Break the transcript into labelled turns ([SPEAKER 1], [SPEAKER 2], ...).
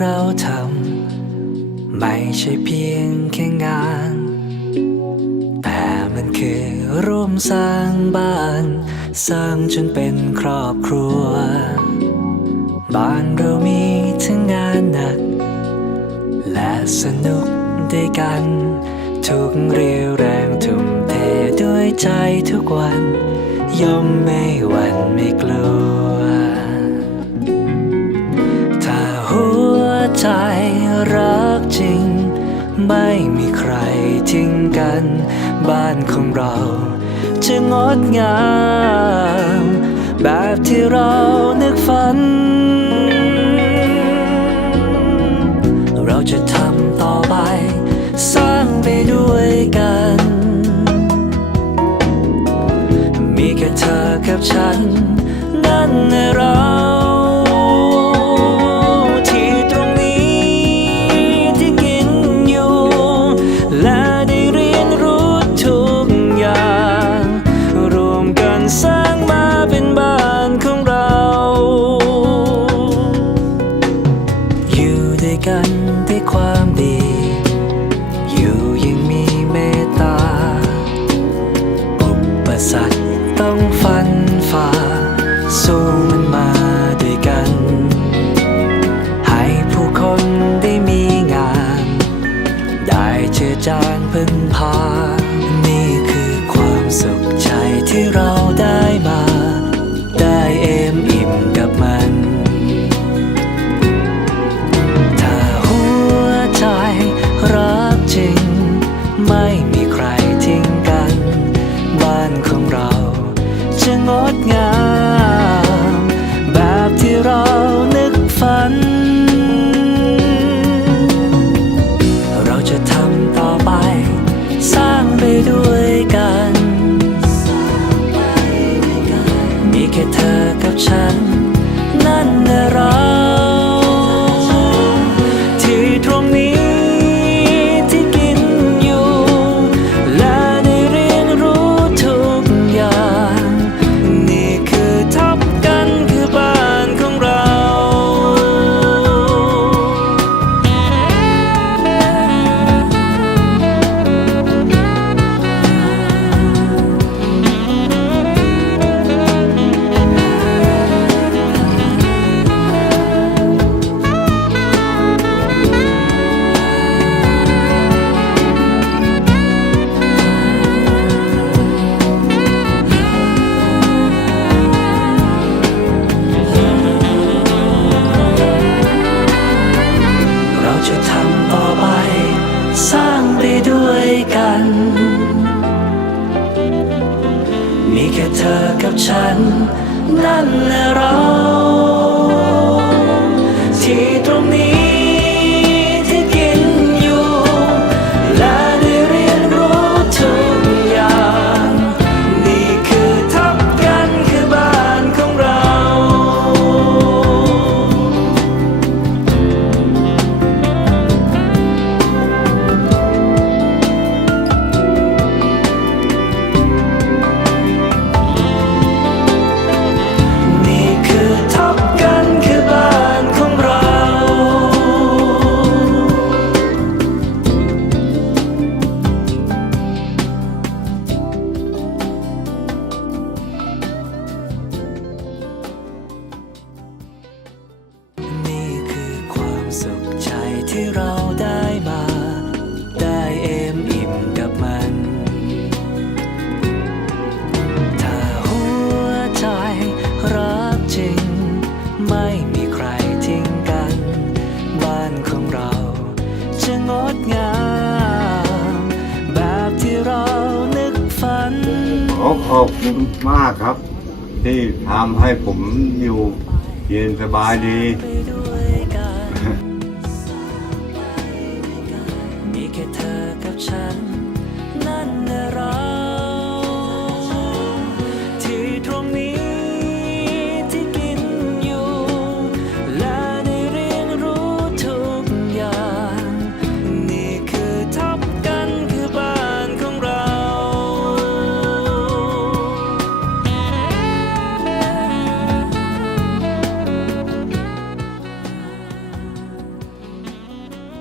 [SPEAKER 1] เราทำไม่ใช่เพียงแค่งาน แต่มันคือร่วมสร้างบ้าน สร้างจนเป็นครอบครัว บ้านเรามีทั้งงานหนัก และสนุกด้วยกัน ทุกเรียวแรงทุ่มเทด้วยใจทุกวัน ย่อมไม่หวั่นไม่กลัว ใจรักจริง ไม่มีใครทิ้งกัน บ้านของเรา จะงดงาม แบบที่เรานึกฝัน เราจะทำต่อไป สร้างไปด้วยกัน มีแค่เธอกับฉัน นั่นนะเร ใจ เธอกับฉัน นั่นแหละเรา ขอบคุ
[SPEAKER 2] ณมากครับ ที่ทำให้ผมอยู่เย็นสบายดี
[SPEAKER 1] มีแค่เธอกับฉัน